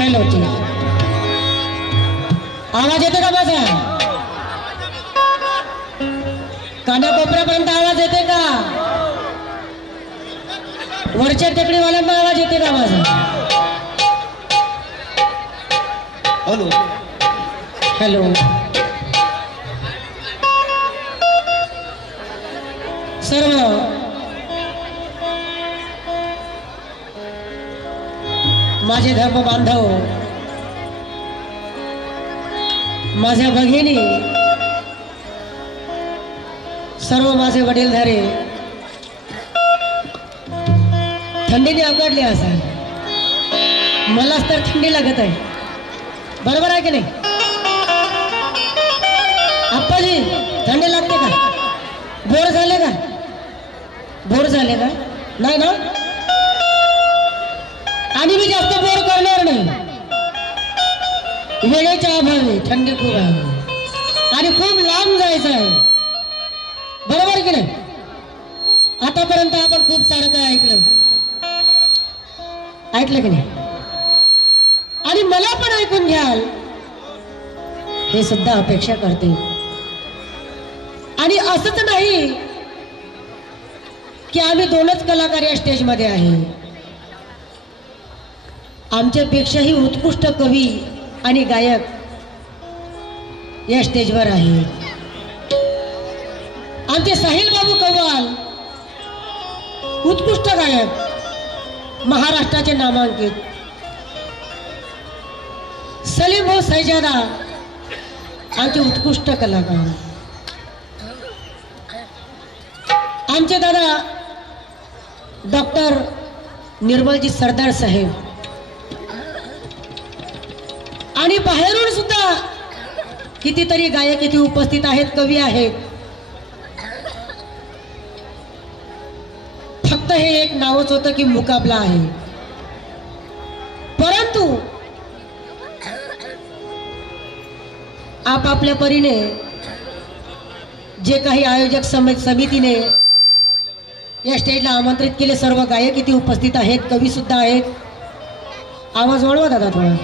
Hello जी, आवाज येते का माझा? कानाकोपऱ्यापर्यंत आवाज येते का? वरच्या टेकडीवाल्यांना आवाज येते का माझा? हॅलो हॅलो, सर्व माझे धर्म बांधव, माझ्या भगिनी, सर्व माझे वडीलधारे, थंडीने अवघडले असाल. मलाच तर थंडी लागत आहे, बरोबर आहे की नाही? आप्पाजी थंडी लागते का? बोर झाले का? बोर झाले का? नाही ना? आणि मी जास्त बोर करणार नाही. वेळेच्या अभावी थंडी खूप आहे आणि खूप लांब जायचं आहे, बरोबर की नाही? आतापर्यंत आपण खूप सारं काय ऐकलं की नाही? आणि मला पण ऐकून घ्याल हे सुद्धा अपेक्षा करते. आणि असंच नाही की आम्ही दोनच कलाकार या स्टेजमध्ये आहे. आमच्यापेक्षाही उत्कृष्ट कवी आणि गायक या स्टेजवर आहे. आमचे साहिल बाबू कव्वाल उत्कृष्ट गायक, महाराष्ट्राचे नामांकित. सलीम भाऊ सैजादा आमचे उत्कृष्ट कलाकार. आमचे दादा डॉक्टर निर्मलजी सरदार साहेब. आणि बाहेरून सुद्धा कितीतरी गायक इथे उपस्थित आहेत, कवी आहेत. फक्त हे एक नावच होतं की मुकाबला आहे. परंतु आपापल्या परीने जे काही आयोजक समितीने या स्टेजला आमंत्रित केले, सर्व गायक इथे उपस्थित आहेत, कवी सुद्धा आहेत. आवाज वाढवा दादा थोडा.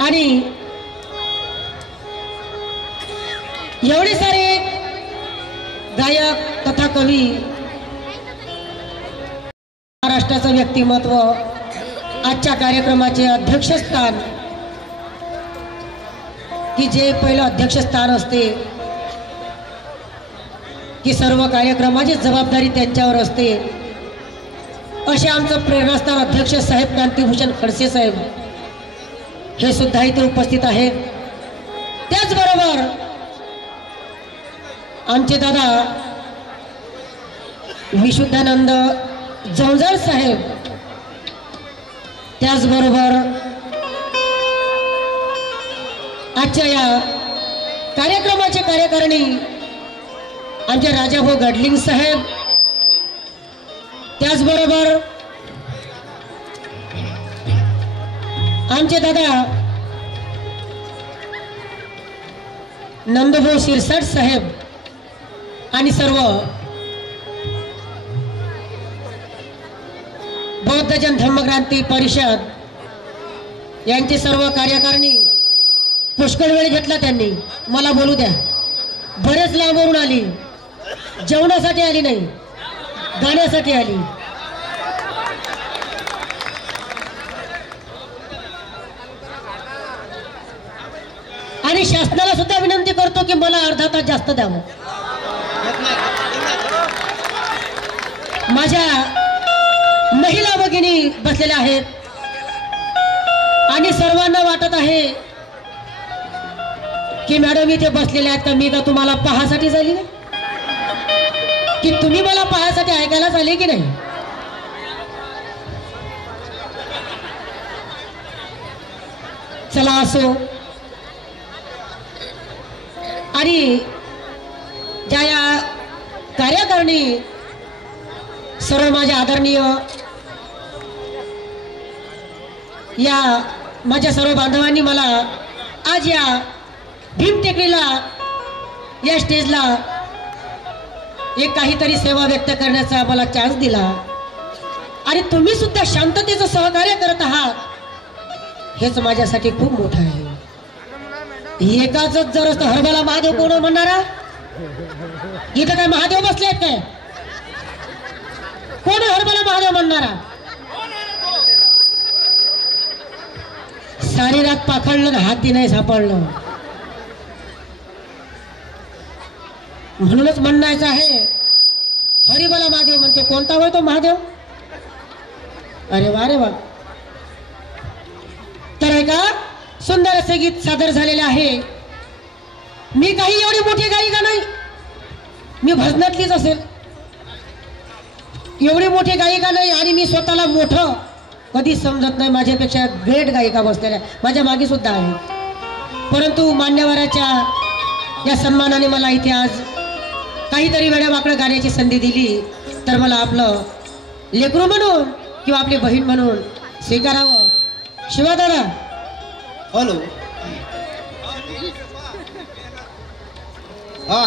आणि एवढे सारे गायक तथा कवी, महाराष्ट्राचं व्यक्तिमत्व, आजच्या कार्यक्रमाचे अध्यक्षस्थान, की जे पहिलं अध्यक्षस्थान असते की सर्व कार्यक्रमाची जबाबदारी त्यांच्यावर असते, असे आमचं प्रेरणास्थान अध्यक्ष साहेब क्रांतिभूषण खडसे साहेब हे सुद्धा इथे उपस्थित आहेत. त्याचबरोबर आमचे दादा विशुद्धानंद जवळजळ साहेब, त्याचबरोबर आजच्या या कार्यक्रमाचे कार्यकारिणी आमचे राजाभाऊ गडलिंग साहेब, त्याचबरोबर आमचे दादा नंदभाऊ शिरसाट साहेब आणि सर्व बौद्ध जन धर्मक्रांती परिषद यांचे सर्व कार्यकारिणी. पुष्कळ वेळ घेतला त्यांनी, मला बोलू द्या. बरेच लांबवरून आली, जेवणासाठी आली नाही, गाण्यासाठी आली. आणि शासनाला सुद्धा विनंती करतो की मला अर्धा तास जास्त द्यावं. माझ्या महिला भगिनी बसलेल्या आहेत आणि सर्वांना वाटत आहे की मॅडम इथे बसलेल्या आहेत का, मी का तुम्हाला पाहासाठी झाली नाही, की तुम्ही मला पाहासाठी ऐकायला झाले की नाही? चला असो. आणि ज्या या कार्यकारिणी सर्व माझ्या आदरणीय या माझ्या सर्व बांधवांनी मला आज या भीम टेकडीला या स्टेजला एक काहीतरी सेवा व्यक्त करण्याचा आम्हाला चान्स दिला आणि तुम्ही सुद्धा शांततेचं सहकार्य करत आहात हेच माझ्यासाठी खूप मोठं आहे। एकाच जर असतं हरबला महादेव कोण म्हणणारा, इथं काय महादेव बसले आहेत काय? कोण हरबला महादेव म्हणणारा? सारी रात पाखडलं ना हाती नाही सापडलं, म्हणूनच म्हणायचं आहे हरिबला महादेव म्हणते। कोणता होय तो महादेव? अरे वा रे वा। तर आहे का सुंदर असे गीत सादर झालेले आहे। मी काही एवढी मोठी गायिका नाही, मी भजनातलीच असेल, एवढी मोठी गायिका नाही आणि मी स्वतःला मोठं कधीच समजत नाही। माझ्यापेक्षा ग्रेट गायिका बसलेल्या माझ्या मागे सुद्धा आहे, परंतु मान्यवराच्या या सन्मानाने मला इथे आज काहीतरी वेड्यावाकडं गाण्याची संधी दिली, तर मला आपलं लेकरू म्हणून किंवा आपली बहीण म्हणून स्वीकारावं। शिवादादा हॅलो हा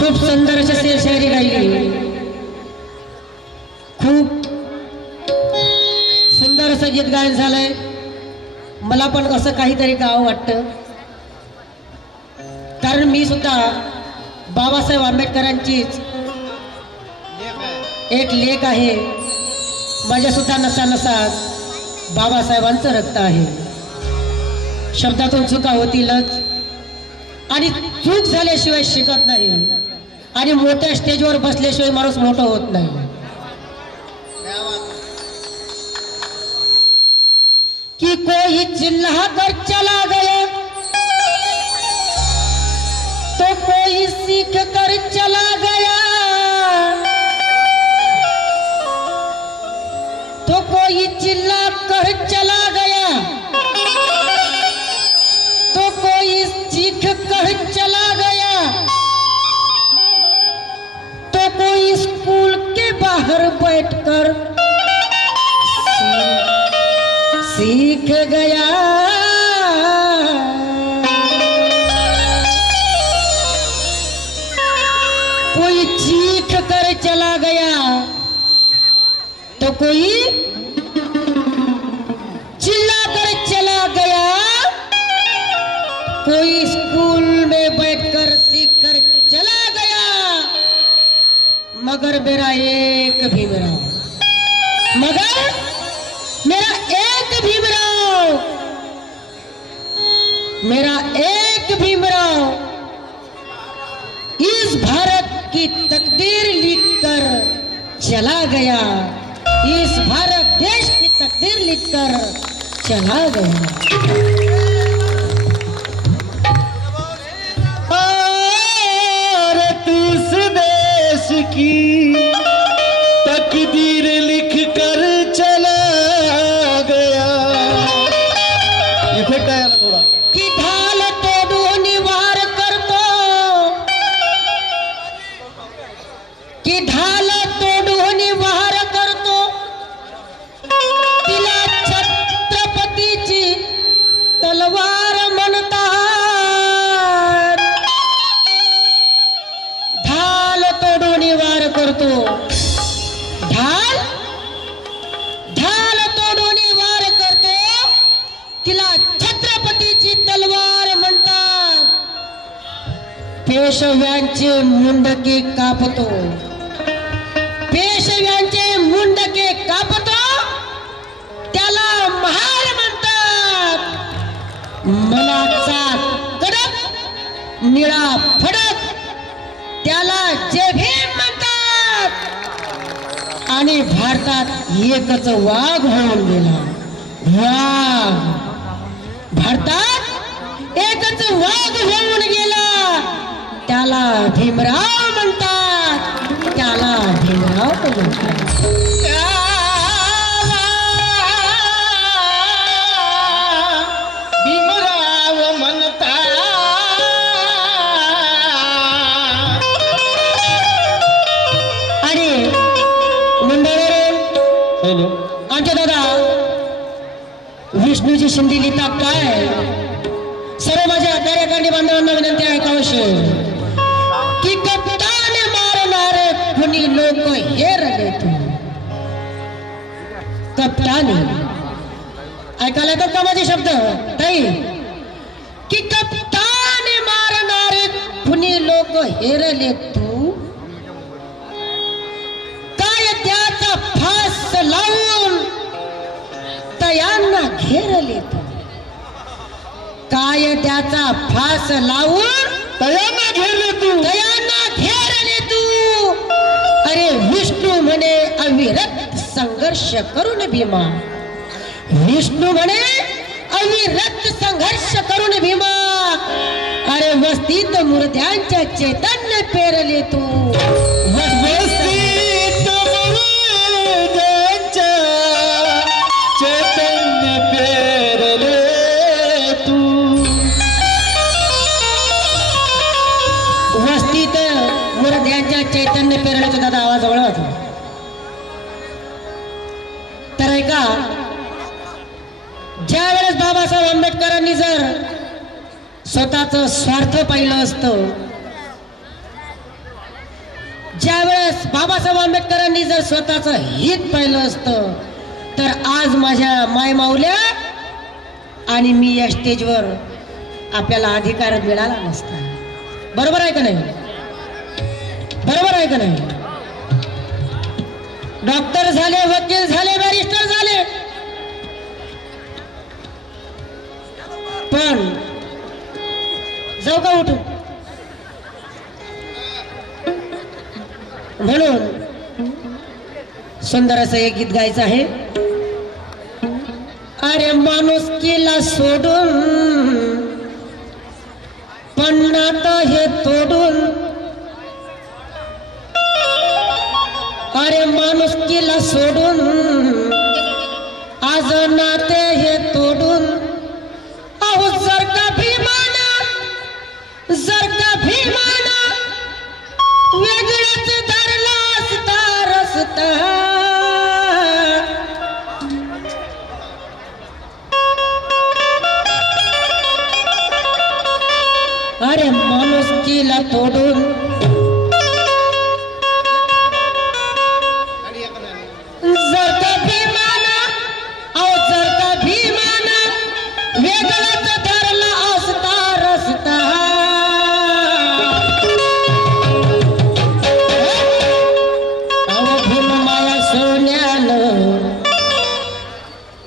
खूप सुंदर अशी शेरशायरी गायली, खूप सुंदर असं गीत गायन झालंय। मला पण असं काहीतरी गावं वाटतं, कारण मी सुद्धा बाबासाहेब आंबेडकरांचीच एक लेक आहे। माझ्या सुद्धा नसा नसात बाबासाहेबांचं रक्त आहे। शब्दातून चुका होतीलच आणि चूक झाल्याशिवाय शिकत नाही आणि मोठ्या स्टेजवर बसल्याशिवाय माणूस मोठं होत नाही। कि कोई चिल्ला कर चला गया तो कोई सीख कर चला गया, तो कोई चिल्ला कर चला गया तो कोई सीख कर चला गया, तो कोई स्कूल के बाहर बैठकर सीख गया। कोई चीख कर चला गया तो कोई चिल्ला कर चला गया, कोई स्कूल में बैठकर सीख कर चला गया, मगर मेरा एक भीमराव, मगर मेरा एक भीमराव, मेरा एक भीमराव इस भारत की तकदीर लिखकर चला गया, इस भारत देश की तकदीर लिखकर चला गया। की तकदीर लिख कर चला गया। इफेक्ट आहे आला थोडा। की ढाल तोडून वार करतो, की ढाल तोडून वार करतो, तिला छत्रपतीची तलवार पेशव्यांचे मुंडके कापतो, पेशव्यांचे मुंडके कापतो, त्याला महार म्हणतात. मनाचा कडक निळा फडक त्याला जय भीम म्हणतात. आणि भारतात एकच वाघ होऊन गेला, वाघ. भारतात एकच वाघ होऊन गेला, त्याला भीमराव म्हणतात, त्याला भीमराव म्हणतात. भीमराव म्हणतात. आणि मंडळी हॅलो, आमच्या दादा विष्णूची शिंदे लिहितात काय. सर्व माझ्या कार्यकारिणी बांधवांना विनंती आहे कावशे की कप्ताने मारणारे कुणी लोक हेरले तू. कप्ताने ऐकायला येतात का माझे शब्द ताई, की कप्ताने मारणारे कुणी लोक हेरले तू. काय त्याचा फास लावून तयांना घेरले तू. काय त्याचा फास लावून तयांना घेरले तू, तयांना घेरले तू. अरे विष्णू म्हणे अविरत संघर्ष करून भीमा, विष्णू म्हणे अविरत संघर्ष करून भीमा. अरे वस्तीत मुर्द्यांच्या चैतन्य पेरले तू, वस्तीत मुर्द्यांच्या चैतन्य पेरले तू. वस्तीत मुर्द्यांच्या चैतन्य पेरण्याचा दादा आवाज वळवा. तर ऐका, ज्या वेळेस बाबासाहेब आंबेडकरांनी जर स्वतःच स्वार्थ पाहिलं असतं, ज्या वेळेस बाबासाहेब आंबेडकरांनी जर स्वतःच हित पाहिलं असतं, तर आज माझ्या माय माऊल्या आणि मी या स्टेजवर आपल्याला अधिकार मिळाला नसता. बरोबर आहे का नाही? बरोबर आहे का नाही? डॉक्टर झाले, वकील झाले, बॅरिस्टर झाले, पण जाऊ का उठू. म्हणून सुंदर असं एक गीत गायचं आहे. अरे माणुसकीला सोडून पण नातं हे तोडून, अरे माणुसकीला सोडून आज नाते हे तोडून. अहो जर का भीमाना, जर का भीमाना वेगळंच धरला असता रस्ता, अरे माणुसकीला तोडून जर का भीमाना, अहो जर का भीमाना वेगळंच धरला असता रस्ता. अहो भीम माया सोन्यानं,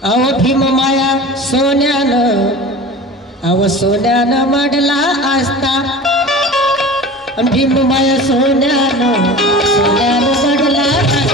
अहो भीम माया सोन्यानं, अहो सोन्यानं मडला असता. भीम माया सोन्यानं, सोन्यानं मडला असता.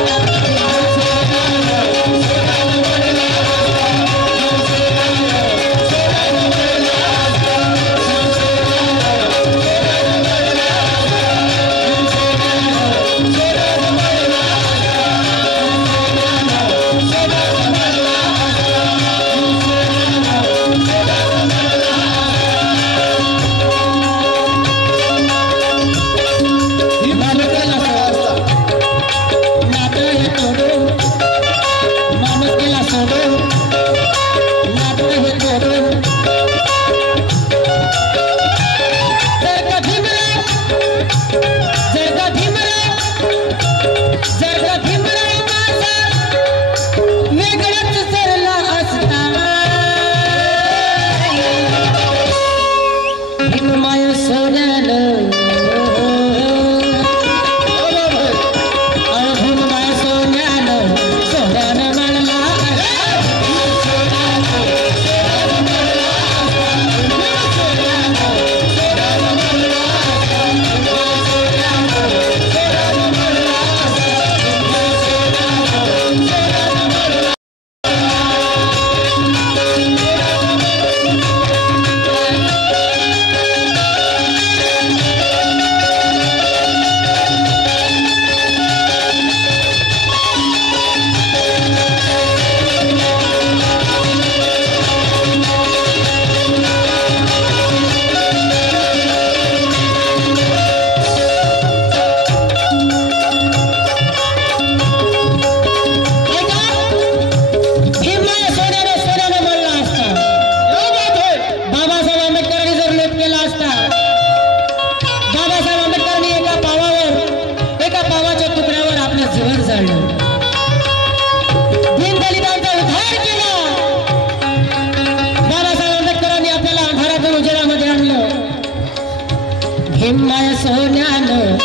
भीमाय सोन्यानं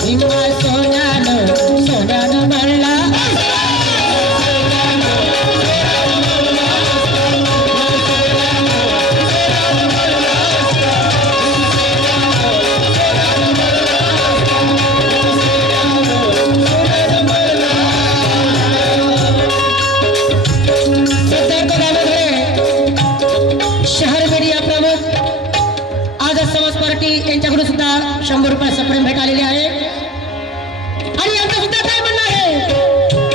भीमाय सोन्यानं म्हणला यांच्याकडून सुद्धा 100 रुपये सप्रेम भेट आलेली आहे आणि यांचं सुद्धा काय म्हणणं आहे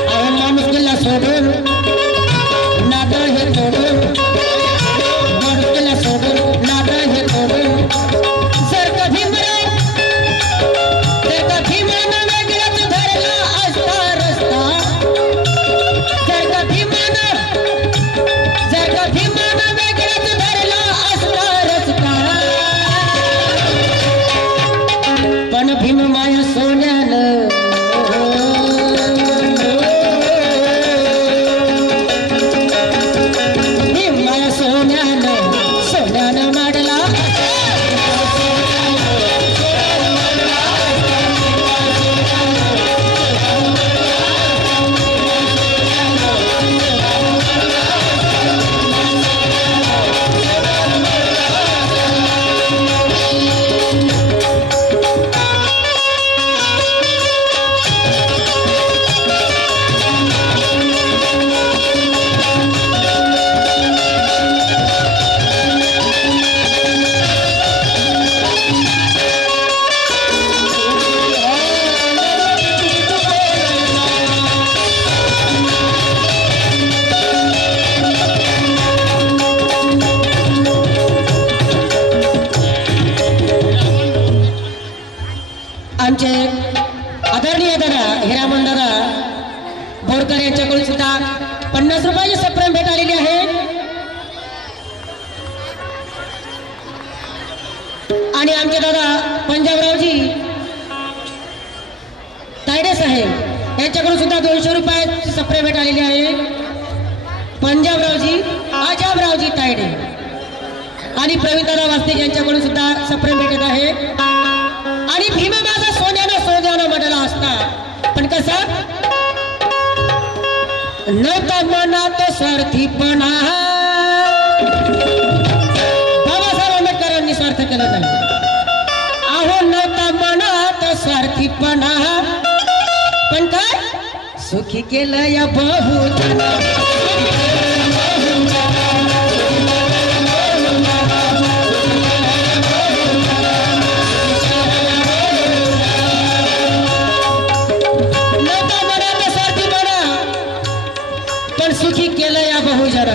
अहो माणूस गेला सोडून नातं हे तोडून माणूस गेला सोडून नातं हे तोडून जर कधी भीमानं वेगळाच धरला असता रस्ता जर का भीमानं वेगळाच धरला असता रस्ता पण भीममाय सोन्यानं भीममाय सोन्यानं माडला आमचे आदरणीय दादा हिरामन दादा बोरकर यांच्याकडून सुद्धा 50 रुपयाची सप्रेम भेट आलेली आहे आणि आमचे दादा पंजाबरावजी तायडे साहेब यांच्याकडून सुद्धा 200 रुपयाची सप्रेम भेट आलेली आहे पंजाबरावजी आजाबरावजी तायडे आणि प्रवीण दादा वास्ते यांच्याकडून सुद्धा सप्रेम भेट येत आहे आणि भीमा माझा सोन्यानं म्हटला असता पण कसा नव्हता मनात स्वार्थीपणा बाबासाहेब आंबेडकरांनी स्वार्थ केला नाही अहो नव्हता मनात स्वार्थीपणा पण काय सुखी केलं या बहुजन सुखी केलं या बहुजरा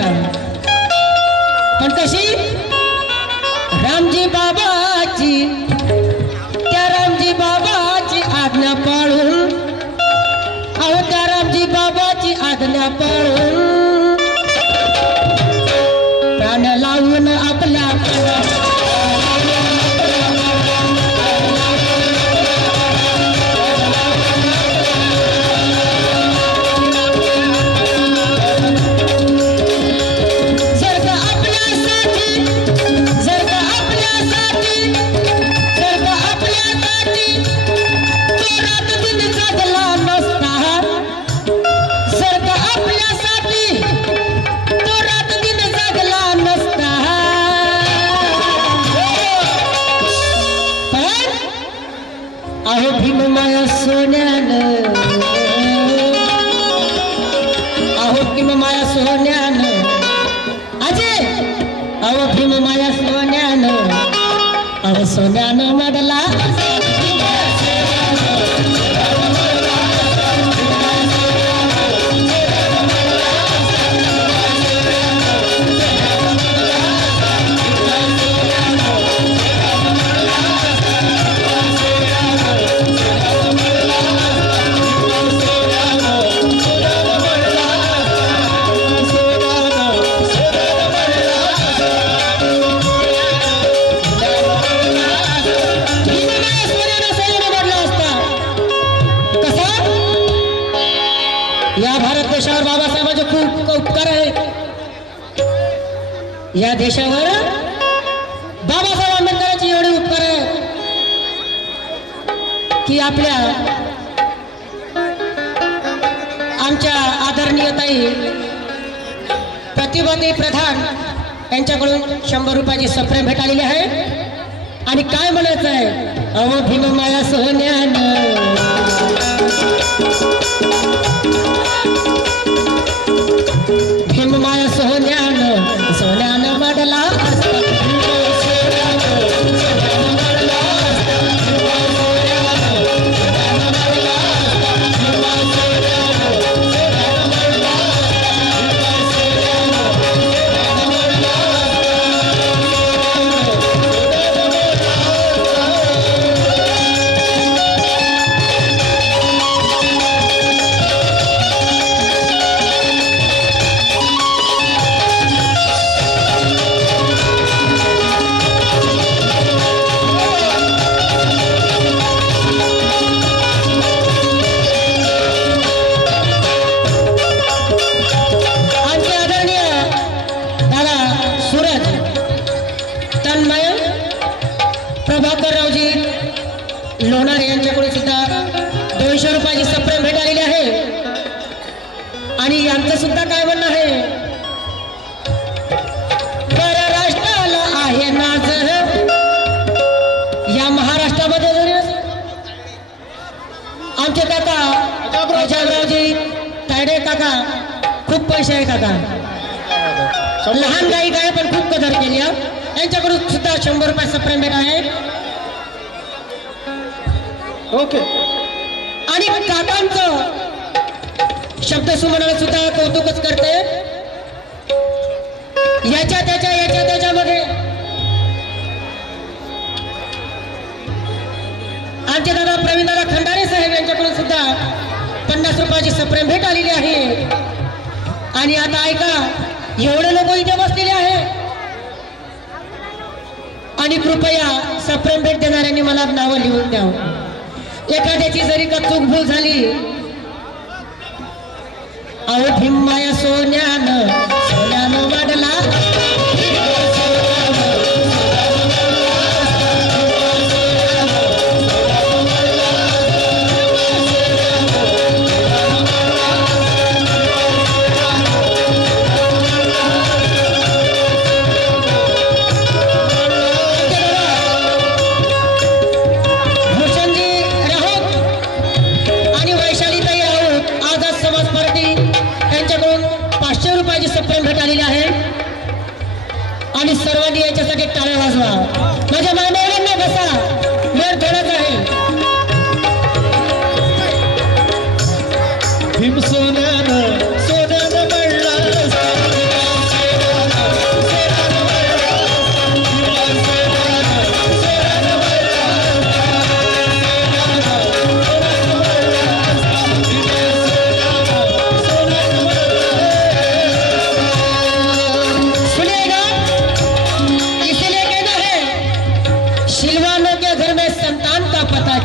पण कशी रामजी बाबाची त्या रामजी बाबाची आज्ञा पाळून अहो त्या रामजी बाबाची आज्ञा पाळून प्राण लावून आपल्या अहो भीममाया सोन्यानं अहो भीममाया सोन्यानं अजय अहो भीममाया सोन्यानं अहो सोन्यानं मडला या भारत देशावर बाबासाहेबांचे खूप उपकार आहे या देशावर की आपल्या आमच्या आदरणीय ताई प्रतिभाताई प्रधान यांच्याकडून 100 रुपयाची सप्रेम भेट आलेली आहे आणि काय म्हणायचं आहे अहो भीममाया सोन्यानं भीममाया सोन्यानं सोन्यानं मडला लोणार यांच्याकडून सुद्धा 200 रुपयाची सप्रेम भेट आलेली आहे आणि यांचं सुद्धा काय म्हणणं आहे परराष्ट्राला आहे नाज या महाराष्ट्रामध्ये जरी आमचे काका अजयरावजी तायडे काका खूप पैसे आहे काका लहान गायिका आहे पण खूप कदर केली यांच्याकडून सुद्धा 100 रुपये सप्रेम भेट आहे ओके आणि काकांचं शब्दसुमनाला सुद्धा कौतुकच करते याच्या त्याच्यामध्ये आमचे दादा प्रवीणदादा खंडारे साहेब यांच्याकडून सुद्धा 50 रुपयाची सप्रेम भेट आलेली आहे आणि आता ऐका एवढे लोक इथे बसलेले आहे आणि कृपया सप्रेम भेट देणाऱ्यांनी मला नावं लिहून द्यावं एखाद्याची जरी का चूक भूल झाली अहो भीममाया सोन्यानं सोन्यानं वाढला सप्रेम भेट आलेली आहे आणि सर्वांनी याच्यासाठी टाळ्या वाजवा माझ्या मायमावळ्यांना बसा वेळ थोडाच आहे भीम सोन्यानं सोन्यानं मडला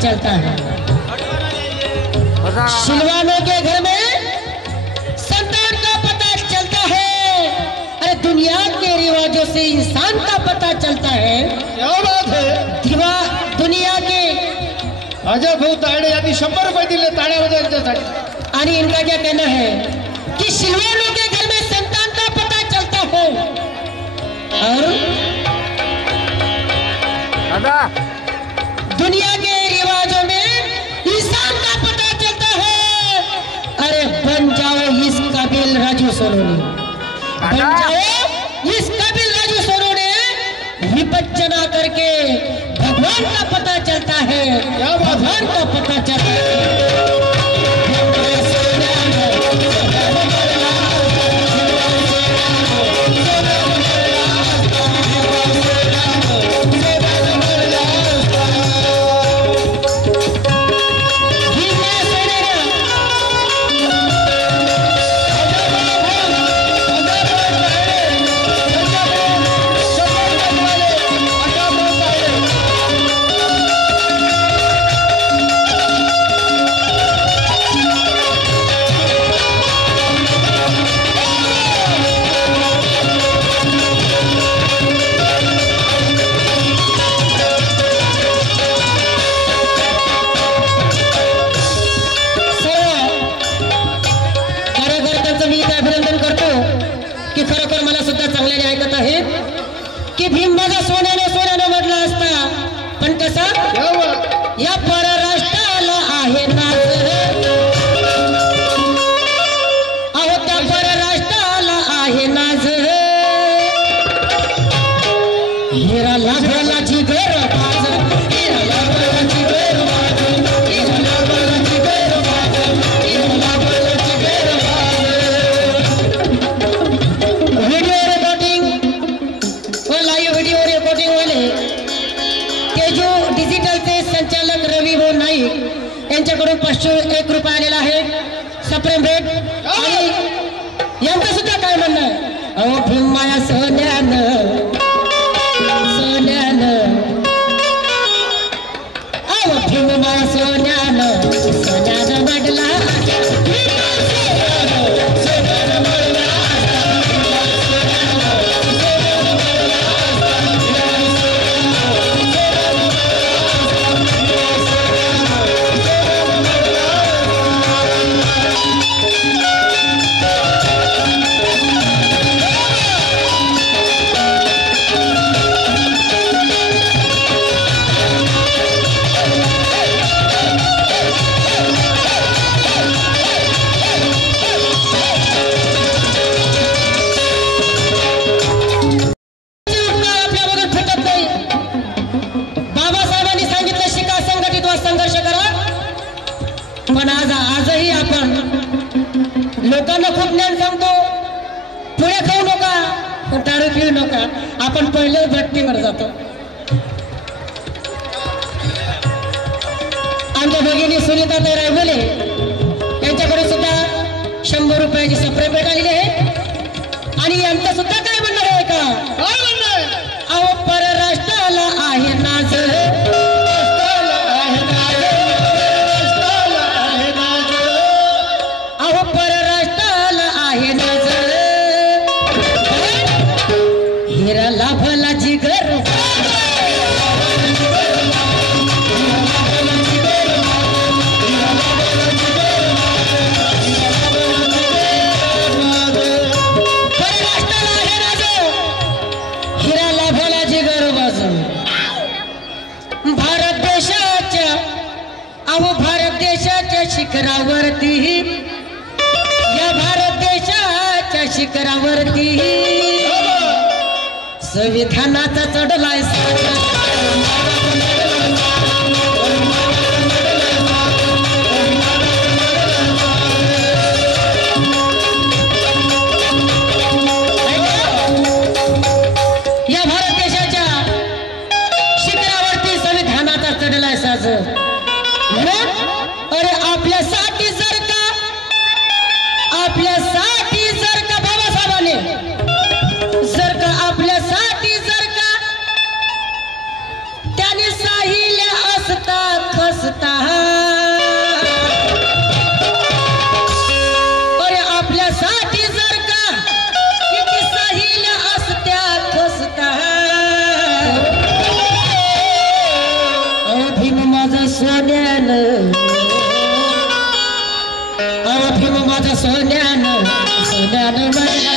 चलता है सिलवानों के घर में संतान का पता चलता है अरे दुनिया के रिवाजों से इंसान का पता चलता है क्या बात है दुनिया के अजय भाऊ तायडे यांनी 100 रुपये दिले ताळ्या वाजवण्यासाठी आणि इनका क्या कहना है कि सिलवानों के घर में संतान का पता चलता है और दुनिया के रिवाजों में इंसान का पता चलता है अरे बन जाओ इस काबिल राजू सोनू बन जाओ इस काबिल राजू सोनू ने विपच्चना करके भगवान का पता चलता है भगवान का पता चलता है की भीम माझा सोन्याने सोन्याने म्हटला असता, पण कसा या परराष्ट्राला आहे नाच, अहो त्या परराष्ट्राला आहे नाच, हिरा लागला जिगर बाज, हिरा लागला जिगर बाज, हिरा लागला जिगर बाज, हिरा लागला जिगर बाज। व्हिडिओ रेकॉर्डिंग व लाईव्ह व्हिडिओ रेकॉर्डिंग वाले ते जो डिजिटलचे संचालक रवी भाऊ नाईक यांच्याकडून 501 रुपये आलेला आहे सप्रेम भेट। आणि यांचं सुद्धा काय म्हणणं आहे, अहो भीम माया सोन्यानं सोन्यानं, अहो भीम माया सोन्यानं सोन्यानं म्हटला, पण आजही आपण लोकांना खूप ज्ञान सांगतो, पुढे खाऊ नका, दारू पिऊ नका, आपण पहिले भट्टीवर जातो। आमच्या भगिनी सुनीता रायबोले यांच्याकडे सुद्धा 100 रुपयाची सप्रेम भेट आलेली आहे। आणि यांचं सुद्धा काय म्हणणं आहे का, काय म्हणणं, अहो परराष्ट्राला आहे नाच, हिरा लाभला जिगर, हिरा लाभला जिगर बाजू। भारत देशाच्या, अहो भारत देशाच्या शिखरावरती, या भारत देशाच्या शिखरावरती संविधानाचा चढलाय या भारत देशाच्या शिखरावरती संविधानाचा चढलाय साज। अरे आपल्यासाठी जर का, आपल्यासाठी जर का बाबासाहेबांनी जर का आपल्यासाठी जर का त्याने साहिल असता खसता, अरे आपल्यासाठी जर का किती साहिल असत्या खसता, भीम माझा सोन्यानं, भीम माझा सोन्यानं सोन्यानं म्हणला,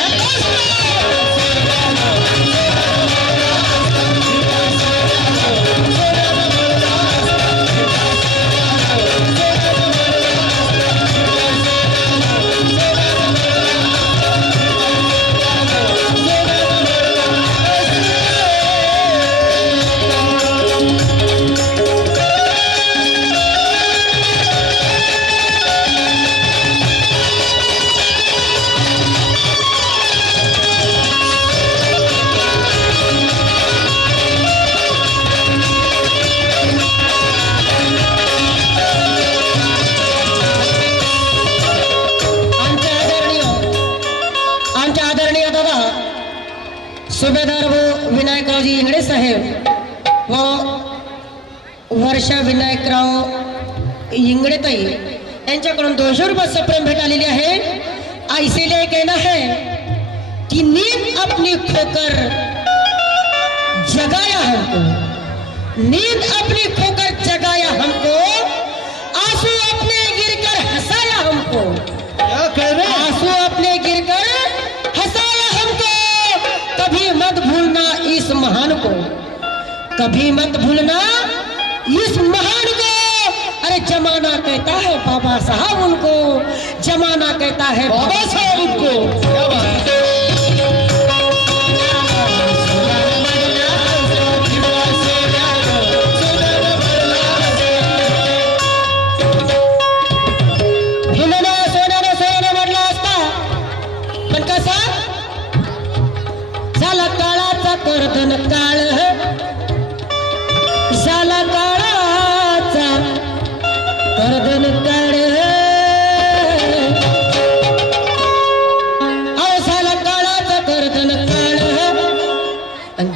सुभेदार व विनायकरावजी इंगळे साहेब व वर्षा विनायकराव इंगड़ेताई यांच्याकडून 200 रुपये सप्रेम भेट आलेली आहे। इसीलिए कहना है कि नींद अपनी खोकर जगाया हमको, नींद अपनी खोकर जगाया हमको, आंसू अपने गिरकर हंसाया हमको, क्या कह रहे आंसू अपने गिरकर हंसाया हमको, कभी मत भूलना इस इस महान को, कभी मत भूलना इस महान को। अरे जमाना कहता है बाबा साहब उनको, जमाना कहता है बाबा साहब उनको। क्या बात है? कर्दन काळ झाला, काळाचा कर्दन काळ, झाला काळाचा कर्दन काळ,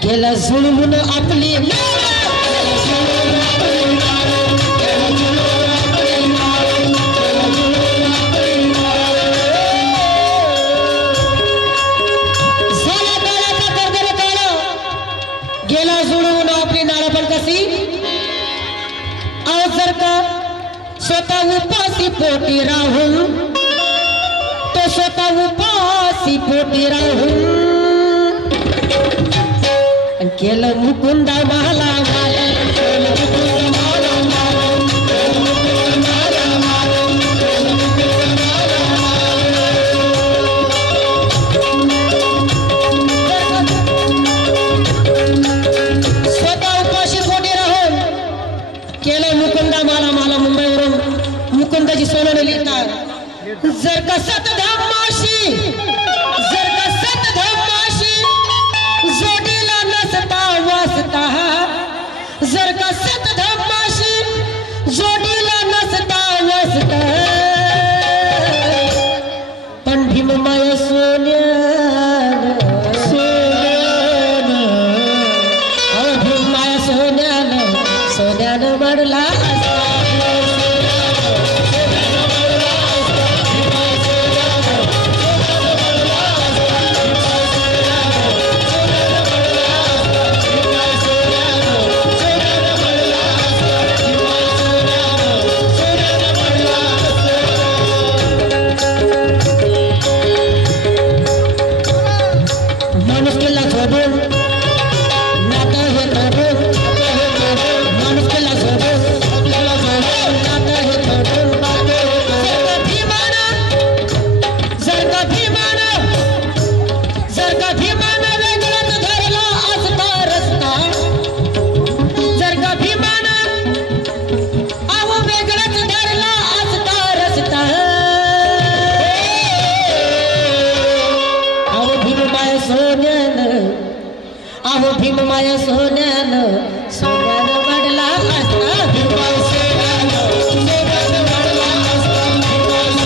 गेला जुळवून आपली गेला जुळवून आपली नाळ, पण कशी जर का स्वतः उपासी पोटी राहून, तो स्वतः उपासी पोटी राहून केलं मुकुंदा माला मुकुंदाची सोनं लिहितात. जर का सतधाम माशी, जर का सतधाम माशी जोडीला नसता वासता, जर का सतधाम माशी जोडीला नसता वासता, पण भीममाय सोन्यान सोन्यान, भीममाय सोन्यान सोन्यान मडला भीममाय सोन्यान सोन्यान वाढला असता, भीममाय सोन्यान सोन्यान वाढला असता, भीममाय सोन्यान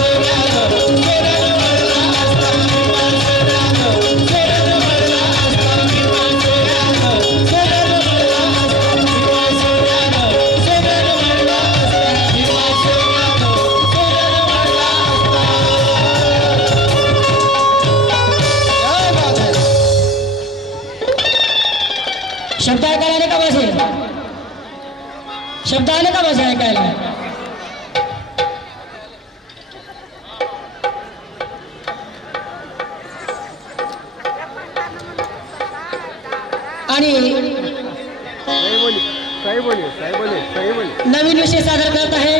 सोन्यान वाढला असता, भीममाय सोन्यान सोन्यान वाढला असता, भीममाय सोन्यान सोन्यान वाढला असता, भीममाय सोन्यान सोन्यान वाढला असता, भीममाय सोन्यान सोन्यान वाढला असता. शब्द ऐकायला आले का माझे? शब्द आले का माझे ऐकायला? आणि नवीन विषय सादर करत आहे.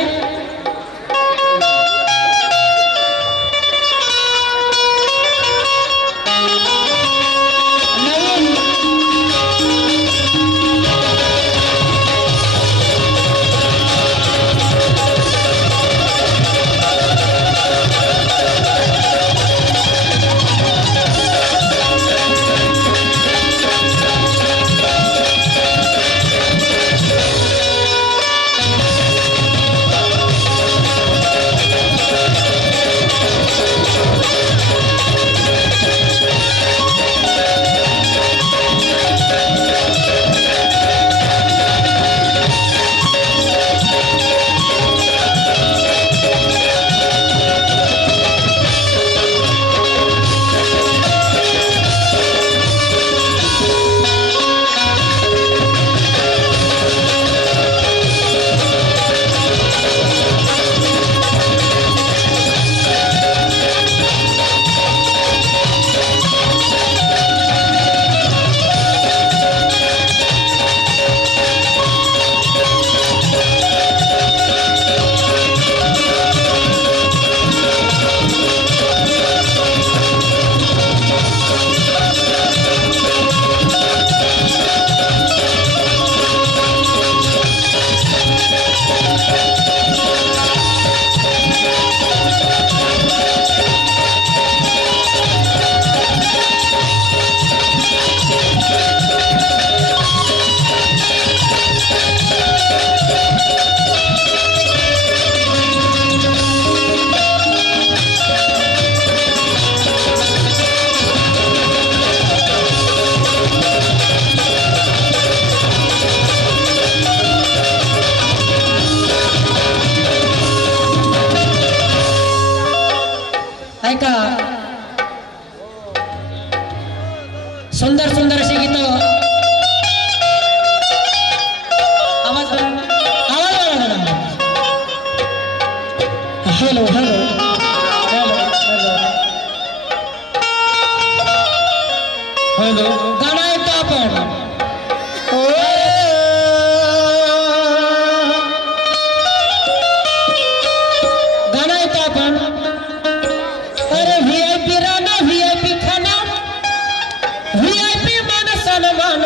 मान,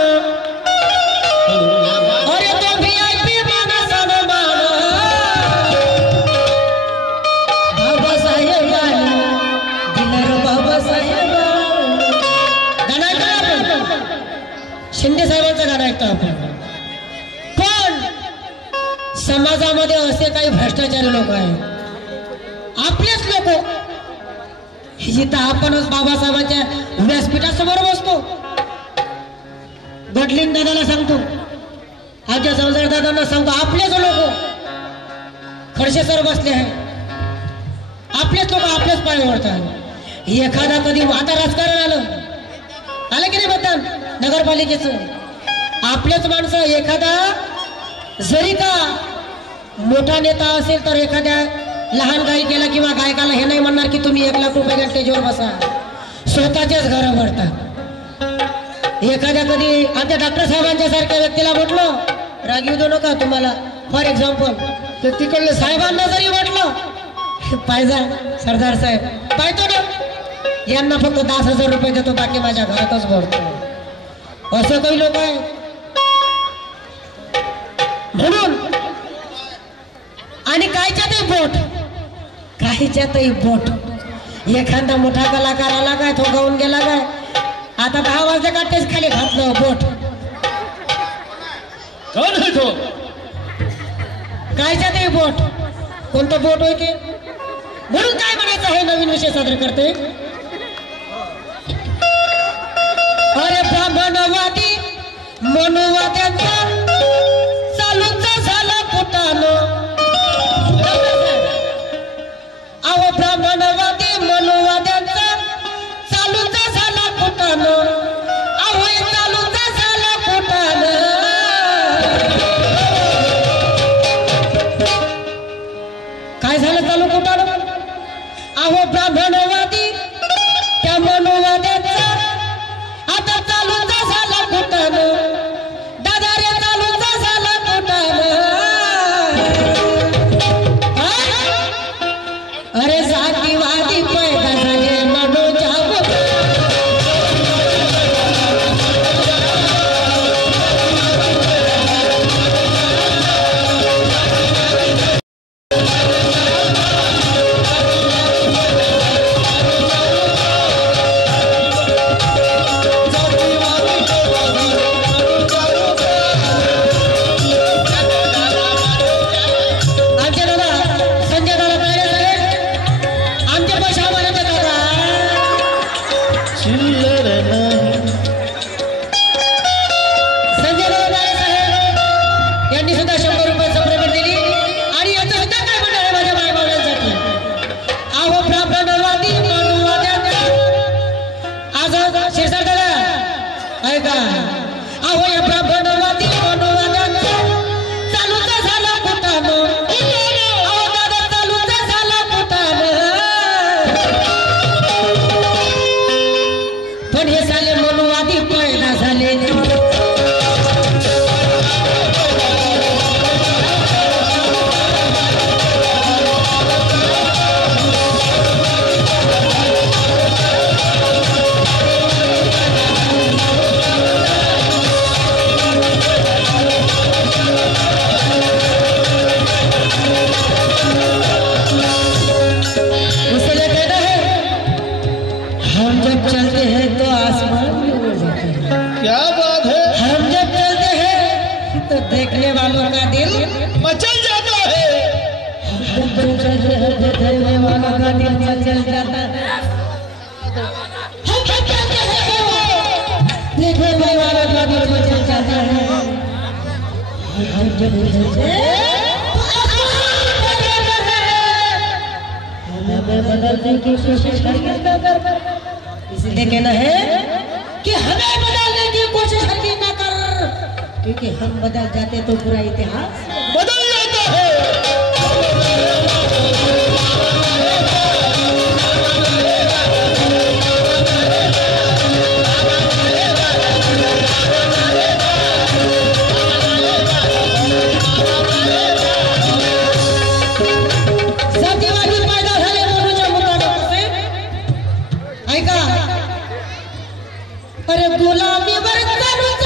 अरे तो VIP मान सन्मान बाबासाहेबांना दिलं रे बाबासाहेब. गाणं ऐकलं आपण, शिंदे साहेबांचं गाणं ऐकतो आपण. पण समाजामध्ये असे काही भ्रष्टाचारी लोक आहेत, आपलेच लोक, जिथं आपणच बाबासाहेबांच्या व्यासपीठासमोर बसतो. गडलिंग दादाला सांगतो, आमच्या संसार दादांना सांगतो, आपलेच लोक खडसे सर बसले आहे, आपलेच लोक आपलेच पाय ओढतात. एखादा कधी आता राजकारण आलं की नाही मतदान नगरपालिकेचं, आपलेच माणसं, एखादा जरी का मोठा नेता असेल तर एखाद्या लहान गायिकेला किंवा गायकाला हे नाही म्हणणार की तुम्ही 1 लाख रुपये स्टेजवर बसा, स्वतःचेच घरं भरतात. एखाद्या कधी आमच्या डॉक्टर साहेबांच्या सारख्या व्यक्तीला म्हटलं, राग येऊ देऊ नका तुम्हाला, फॉर एक्झाम्पल ते तिकडले साहेबांना जरी म्हटलं, पाहिजा सरदार साहेब पाहतो ना, यांना फक्त 10,000 रुपये देतो, बाकी माझ्या घरातच भरतो. असं काही लोक आहे. म्हणून आणि कायच्यातही बोट, काहीच्यातही बोट. एखादा मोठा कलाकार आला काय, तो गाऊन गेला काय, आता 10 वाजता काटेच खाली घातलं बोट. कोण आहे तो? कायच्यातही बोट. कोणतं बोट होय ते? म्हणून काय म्हणायचं हे नवीन विषय सादर करते. अरे ब्राह्मणवादी मनुवाद्यांचा चालूचा झाला कुटानं. अहो ब्राह्मणवादी मनुवाद्यांचा चालूचा झाला कुटानं. अहो चालूचा झाला कुटानं. काय झालं चालू कुटानं? अहो ब्राह्मणवादी त्या मनुवाद्यांचा आता चालूचा झाला कुटानं. दादा रे चालूचा झाला कुटानं. अरे जातीवादी पैदा झाले मनोजाब. देखने वालों का दिल मचल जाता है. देखने वालों का दिल मचल जाता है. देखने वालों का दिल मचल जाता है. हम जब हमें बदलने की कोशिश करके इसलिए कहना है कि हमें बदलने की कोशिश करके ना कर, क्योंकि हम बदल जाते तो पूरा इतिहास बदल जाता है. जातीवादी पैदा झाले म्हणूनच्या मुद्द्यावर ऐका. अरे गुलामीवर चालूच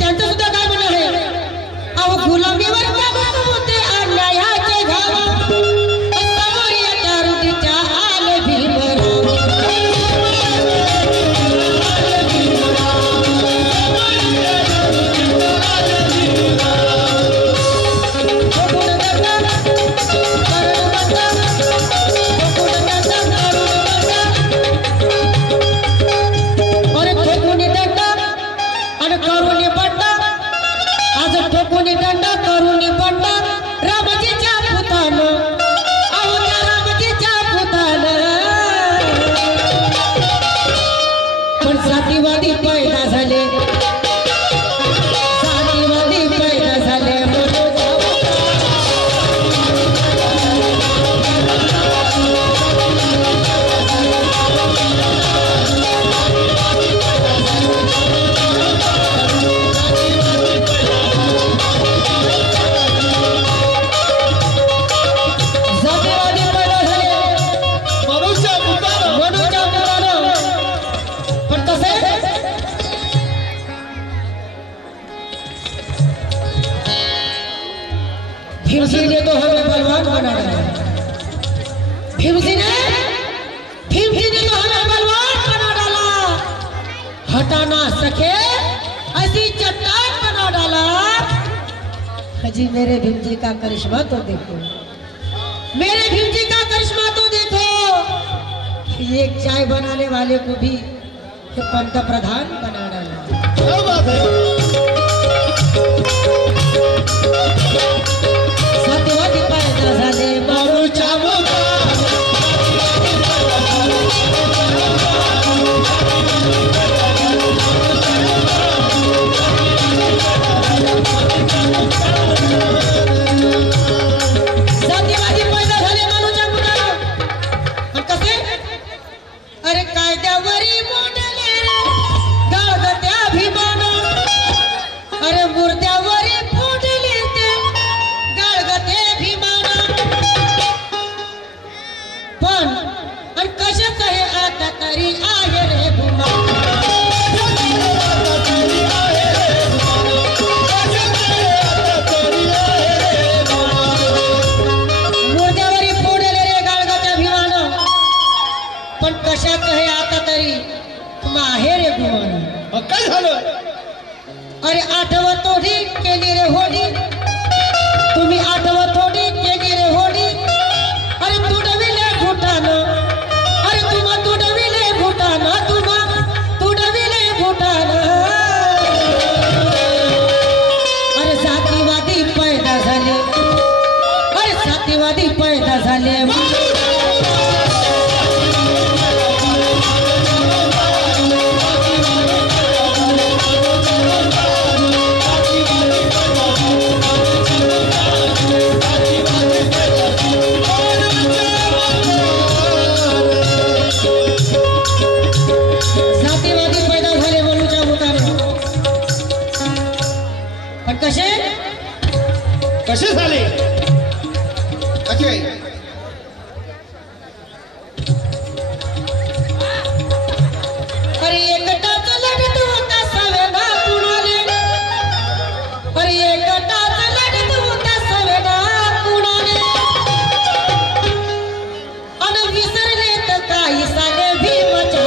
त्यांचं सुद्धा काय म्हणणं आहे, अहो गुलामीवर काबूच होते अन्यायाचे घाव, समोर येत्या रुटीच्या आले भीमराव. ठोकुनी दंडा करुणी बंडा रामजीच्या पुतानं, अहो त्या रामजीच्या पुतानं. पण जातीवादी पैदा झाले, जातीवादी पैदा झाले. भीमजी ने तो हमें बलवान बना डाला, भीमजी ने तो हमें बलवान बना डाला, हटा ना सके ऐसी चट्टान बना डाला. हाजी मेरे भीमजी का करिश्मा तो देखो, मेरे भीमजी का करिश्मा तो देखो. ये चाय बनाने वाले को भी पंत प्रधान बना डाला. क्या बात है. जातीवादी पैदा झाले मारूच्या मुखानं, जातीवादी पैदा झाले मारूच्या मुखानं. पण कसे, अरे कायद्यावरी मोडले रे गाळगत्या अभिमान, अरे मुर्द्यावरी फोडले ते गाळगते भीमान. पण आणि कशाच हे आता तरी आहे रे भूमा, मुर्द्यावरी फोडले रे गाळगते भीमान. पण कशाच हे आता तरी आहे रे भूमान. काय झालं. अरे आठवत थोडी केली रे होडी, तुम्ही आठवत थोडी केली रे होडी. अरे तुडविले भूटानं, अरे तुम्हा तुडविले भूटानं, तुम्हा तुडविले भूटानं. अरे जातीवादी पैदा झाले, अरे जातीवादी पैदा झाले. जातीवादी पैदा झाले म्हणूच्या मुताने. पण कसे कसे झाले. कसे. अरे एकटाच लढत होता सवेना कुणाले, अरे एकटाच लढत होता सवेना कुणाले. आणि विसरले तर काही साले भीमच्या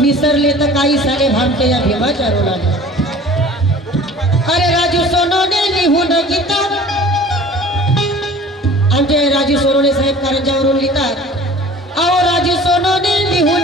विसरले तर काही सारे भामटे या भीमाच्या रोलाने. अरे राजू सोनोने लिहून गीता, आमचे राजू सोनोने साहेब कारंजावरून लिहितात, अहो राजू सोनोने लिहून